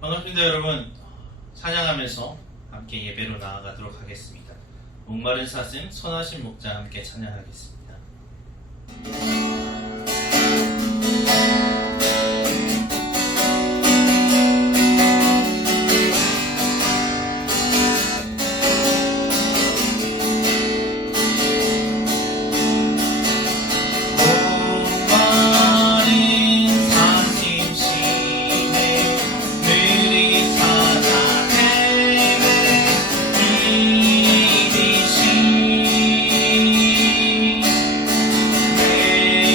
반갑습니다, 여러분. 찬양하면서 함께 예배로 나아가도록 하겠습니다. 목마른 사슴 선하신 목자 함께 찬양하겠습니다. 내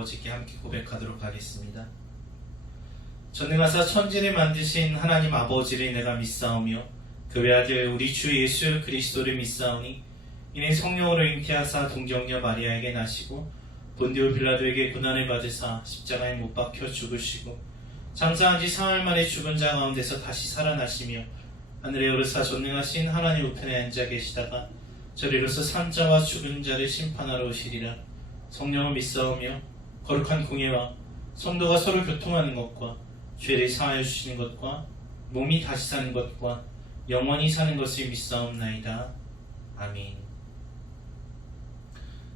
아버지께 함께 고백하도록 하겠습니다. 전능하사 천지를 만드신 하나님 아버지를 내가 믿사오며 그 외아들 우리 주 예수 그리스도를 믿사오니 이는 성령으로 잉태하사 동정녀 마리아에게 나시고 본디오 빌라도에게 고난을 받으사 십자가에 못 박혀 죽으시고 장사한 지 사흘 만에 죽은 자 가운데서 다시 살아나시며 하늘에 오르사 전능하신 하나님 우편에 앉아 계시다가 저리로서 산자와 죽은 자를 심판하러 오시리라. 성령을 믿사오며 거룩한 공예와 성도가 서로 교통하는 것과 죄를 사하여 주시는 것과 몸이 다시 사는 것과 영원히 사는 것을 믿사옵나이다. 아멘.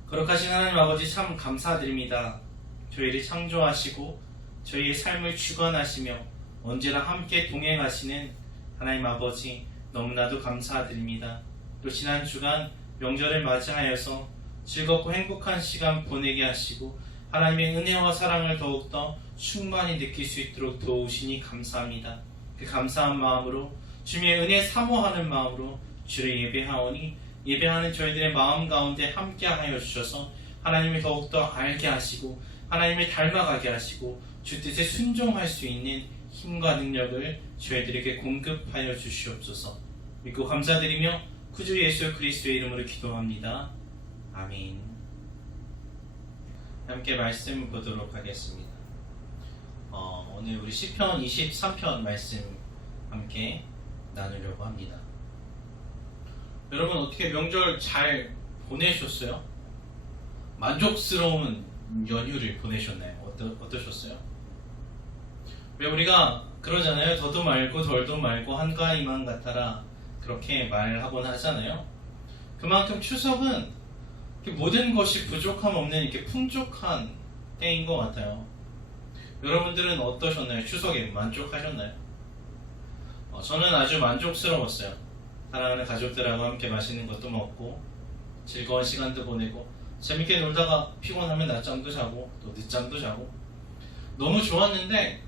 거룩하신 하나님 아버지 참 감사드립니다. 저희를 창조하시고 저희의 삶을 주관하시며 언제나 함께 동행하시는 하나님 아버지 너무나도 감사드립니다. 또 지난 주간 명절을 맞이하여서 즐겁고 행복한 시간 보내게 하시고 하나님의 은혜와 사랑을 더욱더 충만히 느낄 수 있도록 도우시니 감사합니다. 그 감사한 마음으로 주님의 은혜 사모하는 마음으로 주를 예배하오니 예배하는 저희들의 마음 가운데 함께하여 주셔서 하나님을 더욱더 알게 하시고 하나님을 닮아가게 하시고 주 뜻에 순종할 수 있는 힘과 능력을 저희들에게 공급하여 주시옵소서. 믿고 감사드리며 구주 예수 그리스도의 이름으로 기도합니다. 아멘. 함께 말씀 보도록 하겠습니다. 오늘 우리 시편 23편 말씀 함께 나누려고 합니다. 여러분 어떻게 명절 잘 보내셨어요? 만족스러운 연휴를 보내셨나요? 어떠셨어요? 왜 우리가 그러잖아요. 더도 말고 덜도 말고 한가위만 같아라 그렇게 말하곤 하잖아요. 그만큼 추석은 모든 것이 부족함 없는 이렇게 풍족한 때인 것 같아요. 여러분들은 어떠셨나요? 추석에 만족하셨나요? 저는 아주 만족스러웠어요. 사랑하는 가족들하고 함께 맛있는 것도 먹고 즐거운 시간도 보내고 재밌게 놀다가 피곤하면 낮잠도 자고 또 늦잠도 자고 너무 좋았는데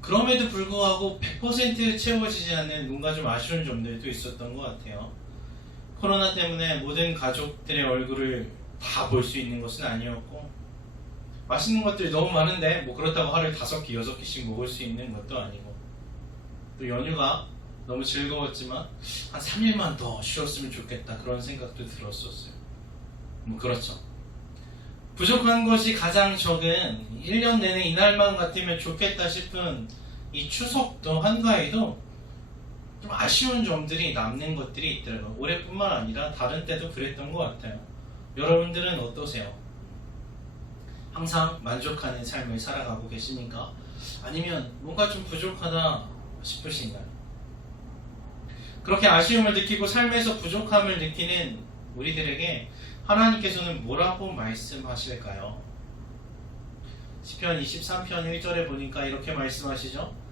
그럼에도 불구하고 100% 채워지지 않는 뭔가 좀 아쉬운 점들도 있었던 것 같아요. 코로나 때문에 모든 가족들의 얼굴을 다 볼 수 있는 것은 아니었고 맛있는 것들이 너무 많은데 뭐 그렇다고 하루에 5개, 6개씩 먹을 수 있는 것도 아니고 또 연휴가 너무 즐거웠지만 한 3일만 더 쉬었으면 좋겠다 그런 생각도 들었었어요. 뭐 그렇죠. 부족한 것이 가장 적은 1년 내내 이날만 같으면 좋겠다 싶은 이 추석도 한가위도 좀 아쉬운 점들이 남는 것들이 있더라고요. 올해뿐만 아니라 다른 때도 그랬던 것 같아요. 여러분들은 어떠세요? 항상 만족하는 삶을 살아가고 계십니까? 아니면 뭔가 좀 부족하다 싶으신가요? 그렇게 아쉬움을 느끼고 삶에서 부족함을 느끼는 우리들에게 하나님께서는 뭐라고 말씀하실까요? 시편 23편 1절에 보니까 이렇게 말씀하시죠.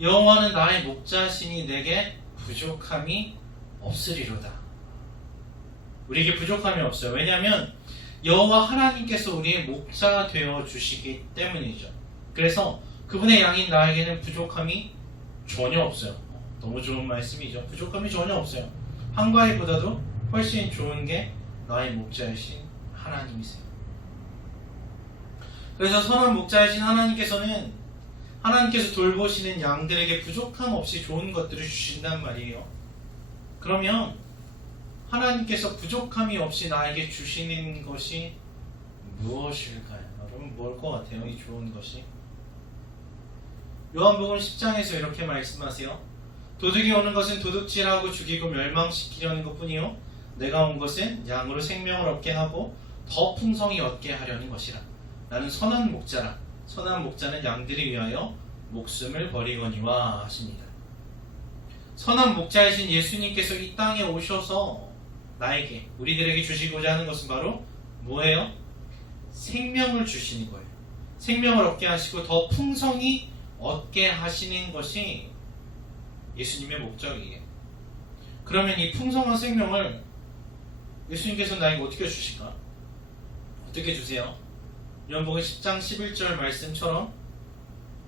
여호와는 나의 목자시니 내게 부족함이 없으리로다. 우리에게 부족함이 없어요. 왜냐하면 여호와 하나님께서 우리의 목자가 되어 주시기 때문이죠. 그래서 그분의 양인 나에게는 부족함이 전혀 없어요. 너무 좋은 말씀이죠. 부족함이 전혀 없어요. 한가위보다도 훨씬 좋은 게 나의 목자이신 하나님이세요. 그래서 선한 목자이신 하나님께서 돌보시는 양들에게 부족함 없이 좋은 것들을 주신단 말이에요. 그러면 하나님께서 부족함이 없이 나에게 주시는 것이 무엇일까요? 여러분 뭘 것 같아요? 이 좋은 것이? 요한복음 10장에서 이렇게 말씀하세요. 도둑이 오는 것은 도둑질하고 죽이고 멸망시키려는 것뿐이요 내가 온 것은 양으로 생명을 얻게 하고 더 풍성히 얻게 하려는 것이라. 나는 선한 목자라. 선한 목자는 양들을 위하여 목숨을 버리거니와 하십니다. 선한 목자이신 예수님께서 이 땅에 오셔서 나에게 우리들에게 주시고자 하는 것은 바로 뭐예요? 생명을 주시는 거예요. 생명을 얻게 하시고 더 풍성히 얻게 하시는 것이 예수님의 목적이에요. 그러면 이 풍성한 생명을 예수님께서 나에게 어떻게 주실까? 어떻게 주세요? 요한복음 10장 11절 말씀처럼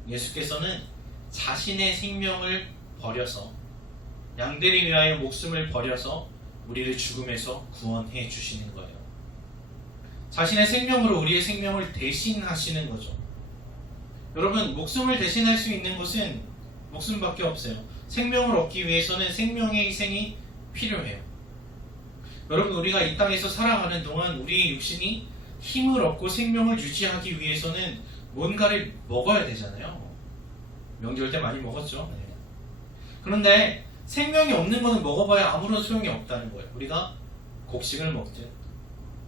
예수께서는 자신의 생명을 버려서 양들을 위하여 목숨을 버려서 우리를 죽음에서 구원해 주시는 거예요. 자신의 생명으로 우리의 생명을 대신하시는 거죠. 여러분, 목숨을 대신할 수 있는 것은 목숨밖에 없어요. 생명을 얻기 위해서는 생명의 희생이 필요해요. 여러분, 우리가 이 땅에서 살아가는 동안 우리의 육신이 힘을 얻고 생명을 유지하기 위해서는 뭔가를 먹어야 되잖아요. 명절 때 많이 먹었죠. 네. 그런데 생명이 없는 거는 먹어봐야 아무런 소용이 없다는 거예요. 우리가 곡식을 먹든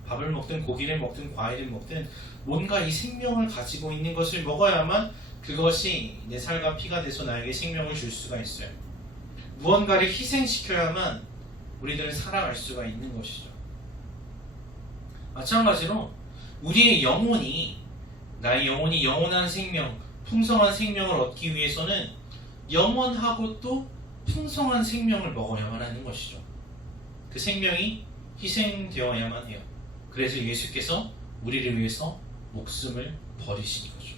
밥을 먹든 고기를 먹든 과일을 먹든 뭔가 이 생명을 가지고 있는 것을 먹어야만 그것이 내 살과 피가 돼서 나에게 생명을 줄 수가 있어요. 무언가를 희생시켜야만 우리들은 살아갈 수가 있는 것이죠. 마찬가지로 우리의 영혼이, 나의 영혼이 영원한 생명, 풍성한 생명을 얻기 위해서는 영원하고 또 풍성한 생명을 먹어야만 하는 것이죠. 그 생명이 희생되어야만 해요. 그래서 예수께서 우리를 위해서 목숨을 버리신 거죠.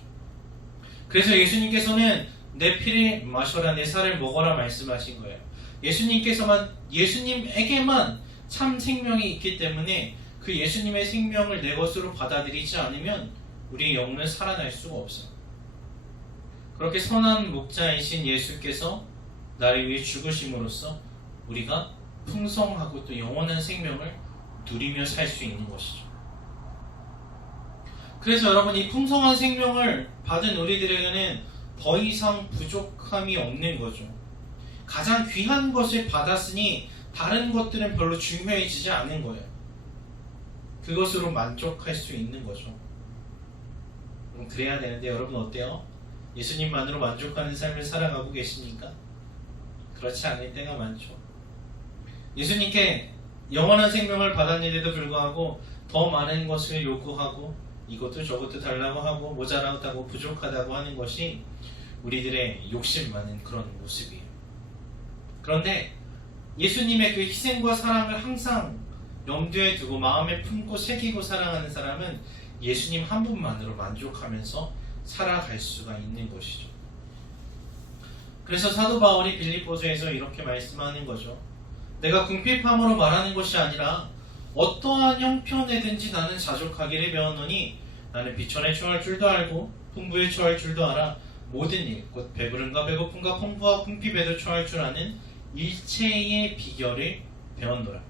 그래서 예수님께서는 내 피를 마셔라, 내 살을 먹어라 말씀하신 거예요. 예수님에게만 참 생명이 있기 때문에 그 예수님의 생명을 내 것으로 받아들이지 않으면 우리의 영혼은 살아날 수가 없어요. 그렇게 선한 목자이신 예수께서 나를 위해 죽으심으로써 우리가 풍성하고 또 영원한 생명을 누리며 살 수 있는 것이죠. 그래서 여러분, 이 풍성한 생명을 받은 우리들에게는 더 이상 부족함이 없는 거죠. 가장 귀한 것을 받았으니 다른 것들은 별로 중요해지지 않은 거예요. 그것으로 만족할 수 있는 거죠. 그럼 그래야 되는데 여러분 어때요? 예수님만으로 만족하는 삶을 살아가고 계십니까? 그렇지 않을 때가 많죠. 예수님께 영원한 생명을 받았는데도 불구하고 더 많은 것을 요구하고 이것도 저것도 달라고 하고 모자라다고 부족하다고 하는 것이 우리들의 욕심 많은 그런 모습이에요. 그런데 예수님의 그 희생과 사랑을 항상 염두에 두고 마음에 품고 새기고 사랑하는 사람은 예수님 한 분만으로 만족하면서 살아갈 수가 있는 것이죠. 그래서 사도 바울이 빌립보서에서 이렇게 말씀하는 거죠. 내가 궁핍함으로 말하는 것이 아니라 어떠한 형편에든지 나는 자족하기를 배웠노니 나는 비천에 처할 줄도 알고 풍부에 처할 줄도 알아 모든 일 곧 배부름과 배고픔과 풍부와 궁핍에도 처할 줄 아는 일체의 비결을 배웠노라.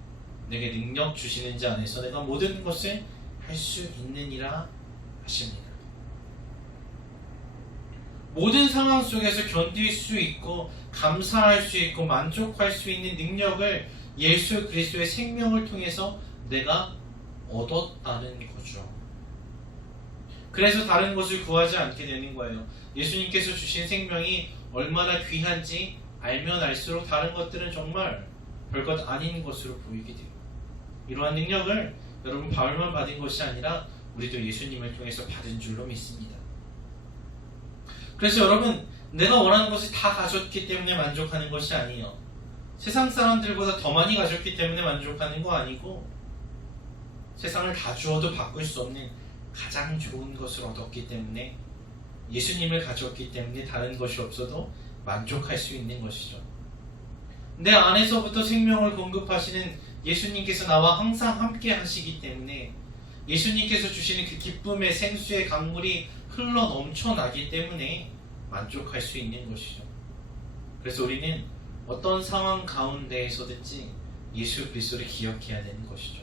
내게 능력 주시는 자 안에서 내가 모든 것을 할 수 있느니라 하십니다. 모든 상황 속에서 견딜 수 있고 감사할 수 있고 만족할 수 있는 능력을 예수 그리스도의 생명을 통해서 내가 얻었다는 거죠. 그래서 다른 것을 구하지 않게 되는 거예요. 예수님께서 주신 생명이 얼마나 귀한지 알면 알수록 다른 것들은 정말 별것 아닌 것으로 보이게 돼요. 이러한 능력을 여러분 바울만 받은 것이 아니라 우리도 예수님을 통해서 받은 줄로 믿습니다. 그래서 여러분, 내가 원하는 것을 다 가졌기 때문에 만족하는 것이 아니에요. 세상 사람들보다 더 많이 가졌기 때문에 만족하는 거 아니고 세상을 다 주어도 바꿀 수 없는 가장 좋은 것을 얻었기 때문에 예수님을 가졌기 때문에 다른 것이 없어도 만족할 수 있는 것이죠. 내 안에서부터 생명을 공급하시는 예수님께서 나와 항상 함께 하시기 때문에 예수님께서 주시는 그 기쁨의 생수의 강물이 흘러 넘쳐나기 때문에 만족할 수 있는 것이죠. 그래서 우리는 어떤 상황 가운데에서든지 예수 그리스도를 기억해야 되는 것이죠.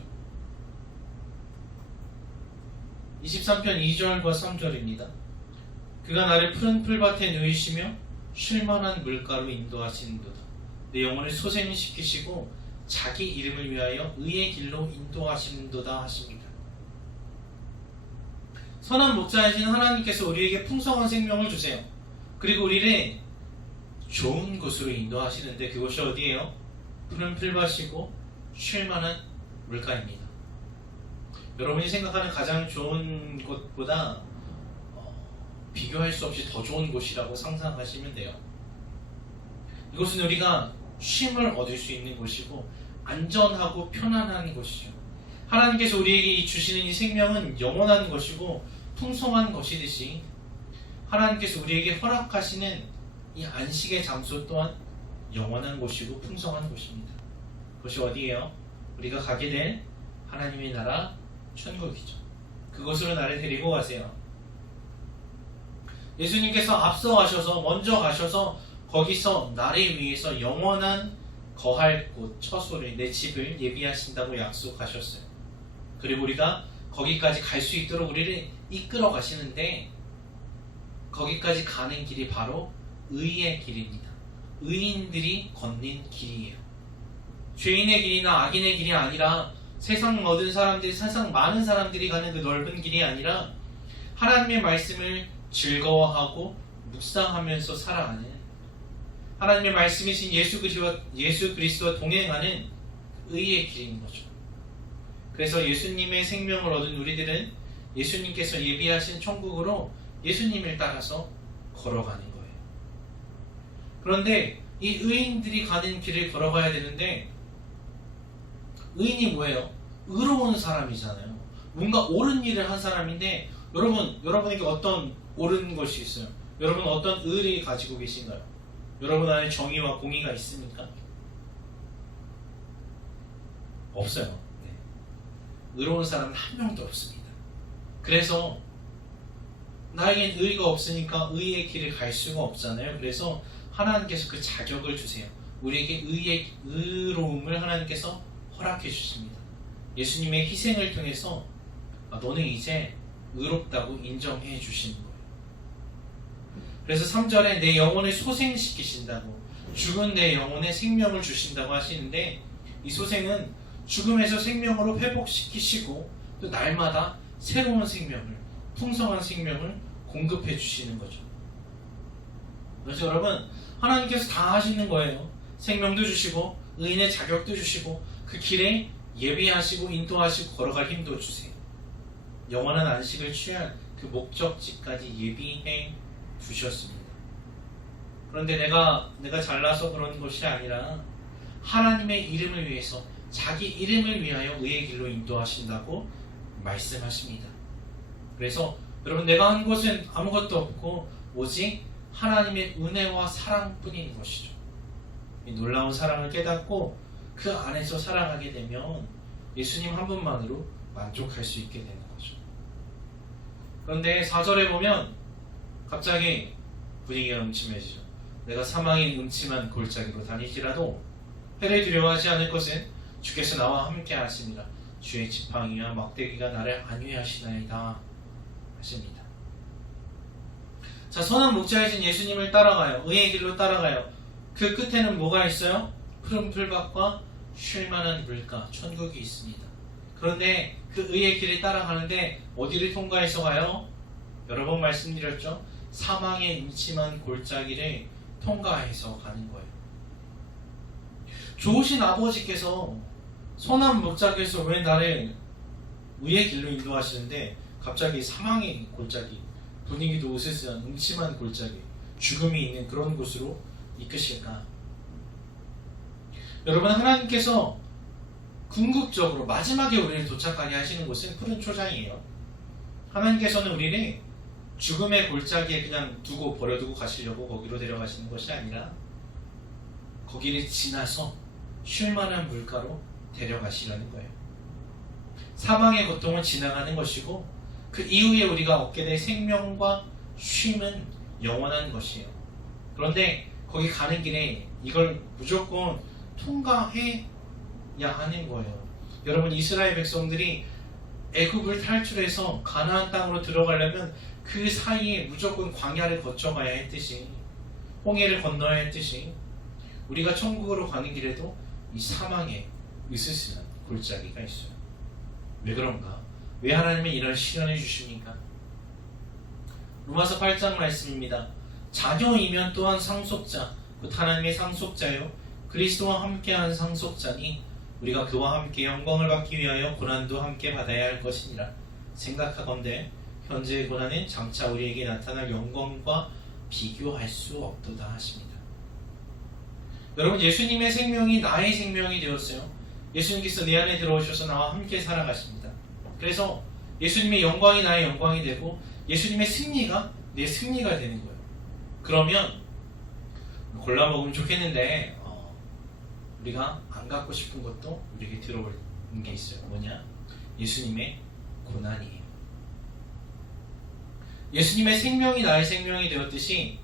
23편 2절과 3절입니다. 그가 나를 푸른 풀밭에 누이시며 쉴만한 물가로 인도하시는도다. 내 영혼을 소생시키시고 자기 이름을 위하여 의의 길로 인도하시는도다 하십니다. 선한 목자이신 하나님께서 우리에게 풍성한 생명을 주세요. 그리고 우리를 좋은 곳으로 인도하시는데 그곳이 어디예요? 푸른 풀밭이고 쉴만한 물가입니다. 여러분이 생각하는 가장 좋은 곳보다 비교할 수 없이 더 좋은 곳이라고 상상하시면 돼요. 이곳은 우리가 쉼을 얻을 수 있는 곳이고 안전하고 편안한 곳이죠. 하나님께서 우리에게 주시는 이 생명은 영원한 것이고 풍성한 것이듯이 하나님께서 우리에게 허락하시는 이 안식의 장소 또한 영원한 곳이고 풍성한 곳입니다. 그것이 어디예요? 우리가 가게 될 하나님의 나라 천국이죠. 그곳으로 나를 데리고 가세요. 예수님께서 앞서 가셔서 먼저 가셔서 거기서 나를 위해서 영원한 거할 곳, 처소를, 내 집을 예비하신다고 약속하셨어요. 그리고 우리가 거기까지 갈 수 있도록 우리를 이끌어 가시는데 거기까지 가는 길이 바로 의의 길입니다. 의인들이 걷는 길이에요. 죄인의 길이나 악인의 길이 아니라 세상 모든 사람들, 세상 많은 사람들이 가는 그 넓은 길이 아니라 하나님의 말씀을 즐거워하고 묵상하면서 살아가는 하나님의 말씀이신 예수 그리스도와 동행하는 의의 길인 거죠. 그래서 예수님의 생명을 얻은 우리들은 예수님께서 예비하신 천국으로 예수님을 따라서 걸어가는 거예요. 그런데 이 의인들이 가는 길을 걸어가야 되는데 의인이 뭐예요? 의로운 사람이잖아요. 뭔가 옳은 일을 한 사람인데 여러분에게 어떤 옳은 것이 있어요? 여러분 어떤 의를 가지고 계신가요? 여러분 안에 정의와 공의가 있습니까? 없어요. 네. 의로운 사람은 한 명도 없습니다. 그래서 나에겐 의가 없으니까 의의 길을 갈 수가 없잖아요. 그래서 하나님께서 그 자격을 주세요. 우리에게 의로움을 하나님께서 허락해 주십니다. 예수님의 희생을 통해서 너는 이제 의롭다고 인정해 주시는 거예요. 그래서 3절에 내 영혼을 소생시키신다고, 죽은 내 영혼에 생명을 주신다고 하시는데, 이 소생은 죽음에서 생명으로 회복시키시고 또 날마다 새로운 생명을, 풍성한 생명을 공급해 주시는 거죠. 그래서 여러분, 하나님께서 다 하시는 거예요. 생명도 주시고 의인의 자격도 주시고 그 길에 예비하시고 인도하시고 걸어갈 힘도 주세요. 영원한 안식을 취할 그 목적지까지 예비해 주셨습니다. 그런데 내가 잘나서 그런 것이 아니라 하나님의 이름을 위해서, 자기 이름을 위하여 의의 길로 인도하신다고 말씀하십니다. 그래서 여러분, 내가 한 것은 아무것도 없고 오직 하나님의 은혜와 사랑뿐인 것이죠. 이 놀라운 사랑을 깨닫고 그 안에서 살아가게 되면 예수님 한 분만으로 만족할 수 있게 되는 거죠. 그런데 4절에 보면 갑자기 분위기가 음침해지죠. 내가 사망의 음침한 골짜기로 다니지라도 해를 두려워하지 않을 것은 주께서 나와 함께 하십니다. 주의 지팡이와 막대기가 나를 안위하시나이다 하십니다. 자, 선한 목자이신 예수님을 따라가요. 의의 길로 따라가요. 그 끝에는 뭐가 있어요? 푸른 풀밭과 쉴만한 물가, 천국이 있습니다. 그런데 그 의의 길을 따라가는데 어디를 통과해서 가요? 여러 번 말씀드렸죠? 사망의 음침한 골짜기를 통과해서 가는 거예요. 좋으신 아버지께서 선한 목자께서 왜 나를 의의 길로 인도하시는데 갑자기 사망의 골짜기, 분위기도 으스스한 음침한 골짜기, 죽음이 있는 그런 곳으로 이끄실까? 여러분, 하나님께서 궁극적으로 마지막에 우리를 도착하게 하시는 곳은 푸른 초장이에요. 하나님께서는 우리를 죽음의 골짜기에 그냥 버려두고 가시려고 거기로 데려가시는 것이 아니라 거기를 지나서 쉴만한 물가로 데려가시려는 거예요. 사망의 고통을 지나가는 것이고 그 이후에 우리가 얻게 될 생명과 쉼은 영원한 것이에요. 그런데 거기 가는 길에 이걸 무조건 통과해야 하는 거예요. 여러분, 이스라엘 백성들이 애굽을 탈출해서 가나안 땅으로 들어가려면 그 사이에 무조건 광야를 거쳐가야 했듯이, 홍해를 건너야 했듯이 우리가 천국으로 가는 길에도 이 사망의 으스스한 골짜기가 있어요. 왜 그런가? 왜 하나님이 이런 시련을 주십니까? 로마서 8장 말씀입니다. 자녀이면 또한 상속자, 곧 하나님의 상속자요 그리스도와 함께한 상속자니 우리가 그와 함께 영광을 받기 위하여 고난도 함께 받아야 할 것이니라. 생각하건대 현재의 고난은 장차 우리에게 나타날 영광과 비교할 수 없도다 하십니다. 여러분, 예수님의 생명이 나의 생명이 되었어요. 예수님께서 내 안에 들어오셔서 나와 함께 살아가십니다. 그래서 예수님의 영광이 나의 영광이 되고 예수님의 승리가 내 승리가 되는 거예요. 그러면 골라먹으면 좋겠는데 우리가 안 갖고 싶은 것도 우리에게 들어올 게 있어요. 뭐냐? 예수님의 고난이에요. 예수님의 생명이 나의 생명이 되었듯이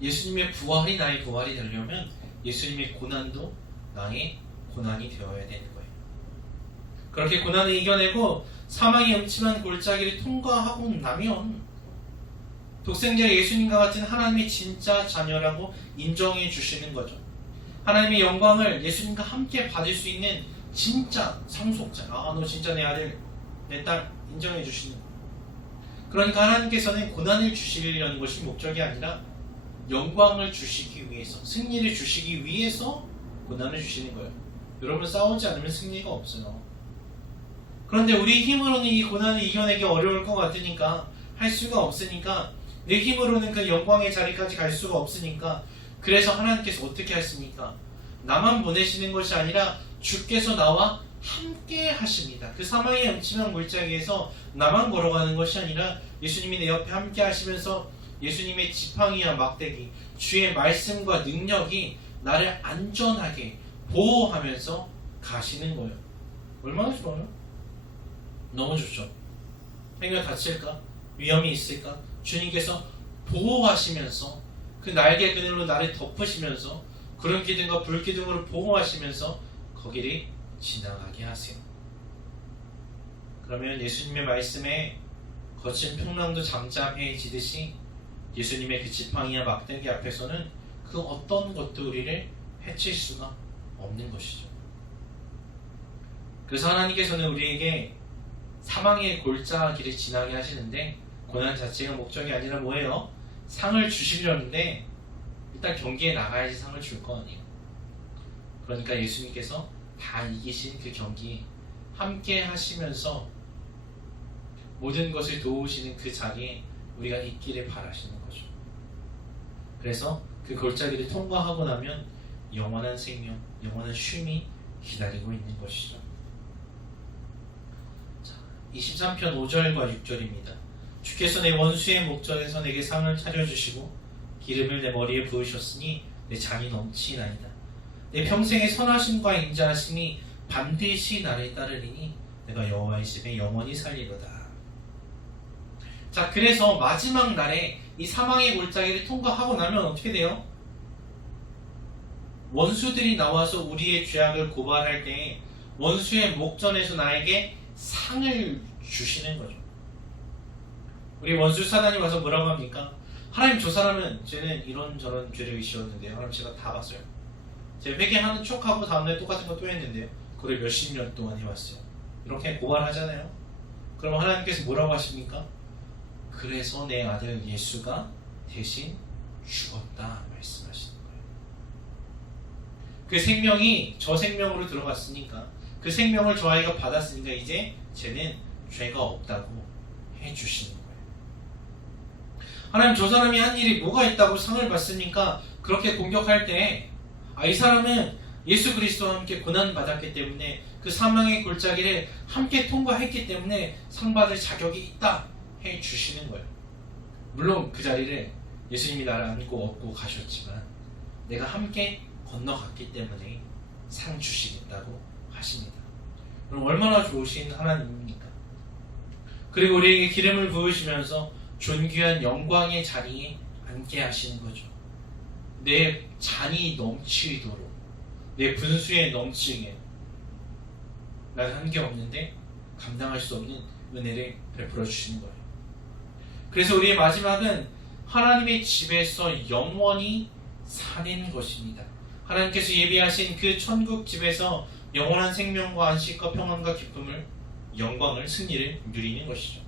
예수님의 부활이 나의 부활이 되려면 예수님의 고난도 나의 고난이 되어야 되는 거예요. 그렇게 고난을 이겨내고 사망의 음침한 골짜기를 통과하고 나면 독생자 예수님과 같은 하나님의 진짜 자녀라고 인정해 주시는 거죠. 하나님의 영광을 예수님과 함께 받을 수 있는 진짜 상속자. 너 진짜 내 아들, 내 딸 인정해 주시는 거예요. 그러니까 하나님께서는 고난을 주시려는 것이 목적이 아니라 영광을 주시기 위해서, 승리를 주시기 위해서 고난을 주시는 거예요. 여러분, 싸우지 않으면 승리가 없어요. 그런데 우리 힘으로는 이 고난을 이겨내기 어려울 것 같으니까, 할 수가 없으니까, 내 힘으로는 그 영광의 자리까지 갈 수가 없으니까, 그래서 하나님께서 어떻게 하십니까? 나만 보내시는 것이 아니라 주께서 나와 함께 하십니다. 그 사망의 음침한 골짜기에서 나만 걸어가는 것이 아니라 예수님이 내 옆에 함께 하시면서 예수님의 지팡이와 막대기, 주의 말씀과 능력이 나를 안전하게 보호하면서 가시는 거예요. 얼마나 좋아요? 너무 좋죠. 생명 다칠까? 위험이 있을까? 주님께서 보호하시면서 그 날개 그늘로 나를 덮으시면서 구름 기둥과 불 기둥으로 보호하시면서 거기를 지나가게 하세요. 그러면 예수님의 말씀에 거친 풍랑도 잠잠해지듯이 예수님의 그 지팡이와 막대기 앞에서는 그 어떤 것도 우리를 해칠 수가 없는 것이죠. 그래서 하나님께서는 우리에게 사망의 골짜기를 지나게 하시는데, 고난 자체가 목적이 아니라 뭐예요? 상을 주시려는데 일단 경기에 나가야지 상을 줄 거 아니에요. 그러니까 예수님께서 다 이기신 그 경기에 함께 하시면서 모든 것을 도우시는 그 자리에 우리가 있기를 바라시는 거죠. 그래서 그 골짜기를 통과하고 나면 영원한 생명, 영원한 쉼이 기다리고 있는 것이죠. 자, 23편 5절과 6절입니다. 주께서 내 원수의 목전에서 내게 상을 차려주시고 기름을 내 머리에 부으셨으니 내 잔이 넘치나이다. 내 평생의 선하심과 인자하심이 반드시 나를 따르리니 내가 여호와의 집에 영원히 살리로다. 자, 그래서 마지막 날에 이 사망의 골짜기를 통과하고 나면 어떻게 돼요? 원수들이 나와서 우리의 죄악을 고발할 때 원수의 목전에서 나에게 상을 주시는 거죠. 우리 원수 사단이 와서 뭐라고 합니까? 하나님, 저 사람은 쟤는 이런저런 죄를 지었는데요. 하나님, 제가 다 봤어요. 제가 회개하는 척하고 다음날 똑같은 거 또 했는데요. 그걸 몇십 년 동안 해왔어요. 이렇게 고발하잖아요. 그럼 하나님께서 뭐라고 하십니까? 그래서 내 아들 예수가 대신 죽었다 말씀하시는 거예요. 그 생명이 저 생명으로 들어갔으니까, 그 생명을 저 아이가 받았으니까 이제 쟤는 죄가 없다고 해주시는 거예요. 하나님, 저 사람이 한 일이 뭐가 있다고 상을 받습니까? 그렇게 공격할 때 이 사람은 예수 그리스도와 함께 고난받았기 때문에 그 사망의 골짜기를 함께 통과했기 때문에 상 받을 자격이 있다 해주시는 거예요. 물론 그 자리를 예수님이 나를 안고 업고 가셨지만 내가 함께 건너갔기 때문에 상 주시겠다고 하십니다. 그럼 얼마나 좋으신 하나님입니까? 그리고 우리에게 기름을 부으시면서 존귀한 영광의 자리에 앉게 하시는 거죠. 내 잔이 넘치도록, 내 분수에 넘치게, 나는 한 게 없는데 감당할 수 없는 은혜를 베풀어 주시는 거예요. 그래서 우리의 마지막은 하나님의 집에서 영원히 사는 것입니다. 하나님께서 예비하신 그 천국 집에서 영원한 생명과 안식과 평안과 기쁨을, 영광을, 승리를 누리는 것이죠.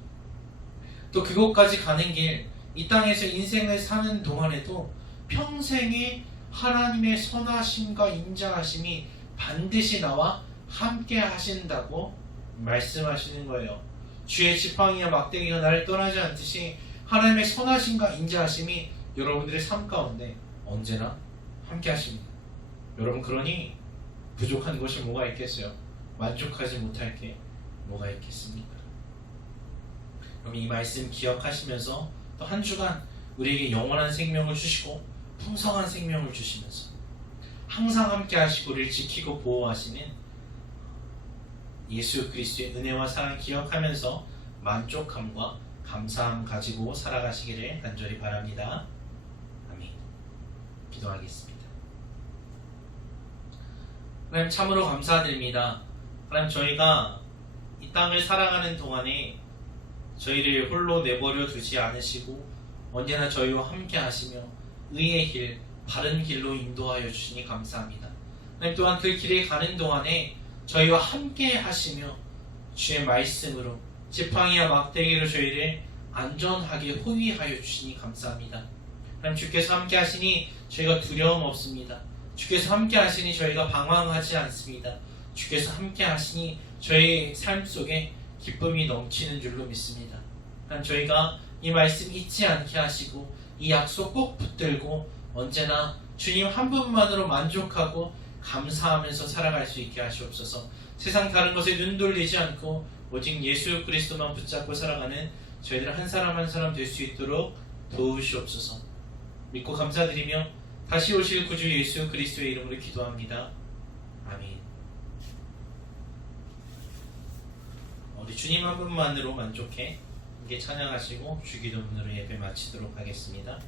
또 그곳까지 가는 길, 이 땅에서 인생을 사는 동안에도 평생에 하나님의 선하심과 인자하심이 반드시 나와 함께 하신다고 말씀하시는 거예요. 주의 지팡이와 막대기가 나를 떠나지 않듯이 하나님의 선하심과 인자하심이 여러분들의 삶 가운데 언제나 함께 하십니다. 여러분, 그러니 부족한 것이 뭐가 있겠어요? 만족하지 못할 게 뭐가 있겠습니까? 그럼 이 말씀 기억하시면서 또 한 주간 우리에게 영원한 생명을 주시고 풍성한 생명을 주시면서 항상 함께 하시고 우리를 지키고 보호하시는 예수 그리스도의 은혜와 사랑 기억하면서 만족함과 감사함 가지고 살아가시기를 간절히 바랍니다. 아멘. 기도하겠습니다. 하나님 참으로 감사드립니다. 하나님 저희가 이 땅을 살아가는 동안에 저희를 홀로 내버려 두지 않으시고 언제나 저희와 함께 하시며 의의 길, 바른 길로 인도하여 주시니 감사합니다. 하나님 또한 그 길에 가는 동안에 저희와 함께 하시며 주의 말씀으로 지팡이와 막대기로 저희를 안전하게 호위하여 주시니 감사합니다. 하나님 주께서 함께 하시니 저희가 두려움 없습니다. 주께서 함께 하시니 저희가 방황하지 않습니다. 주께서 함께 하시니 저희의 삶 속에 기쁨이 넘치는 줄로 믿습니다. 하나님 저희가 이 말씀 잊지 않게 하시고 이 약속 꼭 붙들고 언제나 주님 한 분만으로 만족하고 감사하면서 살아갈 수 있게 하시옵소서. 세상 다른 것에 눈 돌리지 않고 오직 예수 그리스도만 붙잡고 살아가는 저희들 한 사람 한 사람 될 수 있도록 도우시옵소서. 믿고 감사드리며 다시 오실 구주 예수 그리스도의 이름으로 기도합니다. 아멘. 우리 주님 한 분만으로 만족해 함께 찬양하시고 주기도문으로 예배 마치도록 하겠습니다.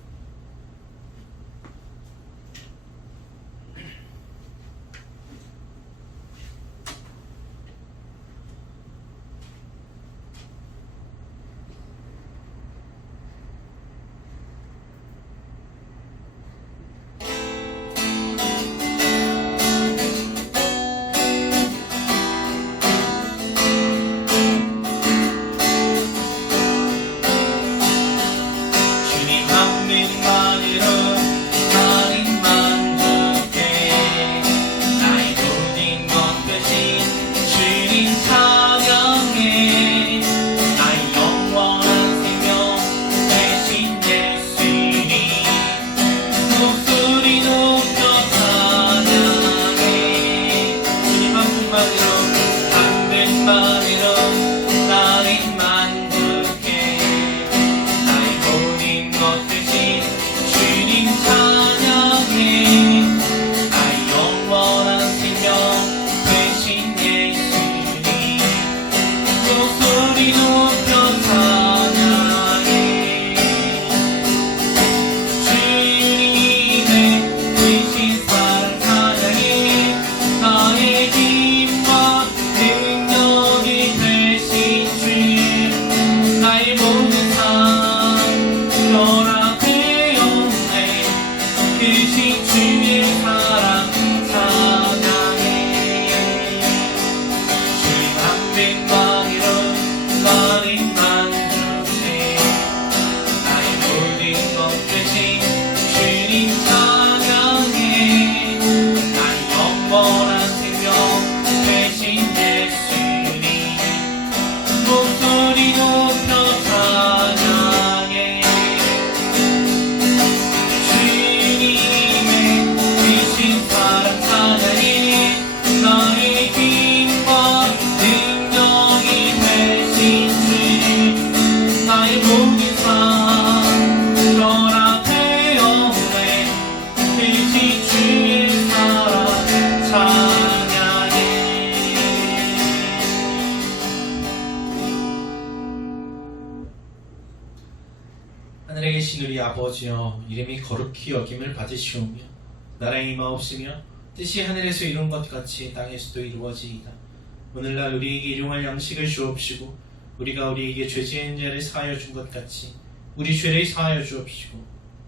하늘에 계신 우리 아버지여, 이름이 거룩히 여김을 받으시오며 나라의 임하옵시며 뜻이 하늘에서 이룬 것 같이 땅에서도 이루어지이다. 오늘날 우리에게 일용할 양식을 주옵시고 우리가 우리에게 죄 지은 자를 사하여 준 것 같이 우리 죄를 사하여 주옵시고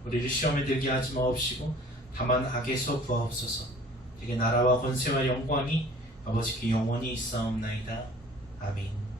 우리를 시험에 들게 하지 마옵시고 다만 악에서 구하옵소서. 되게 나라와 권세와 영광이 아버지께 영원히 있사옵나이다. 아멘.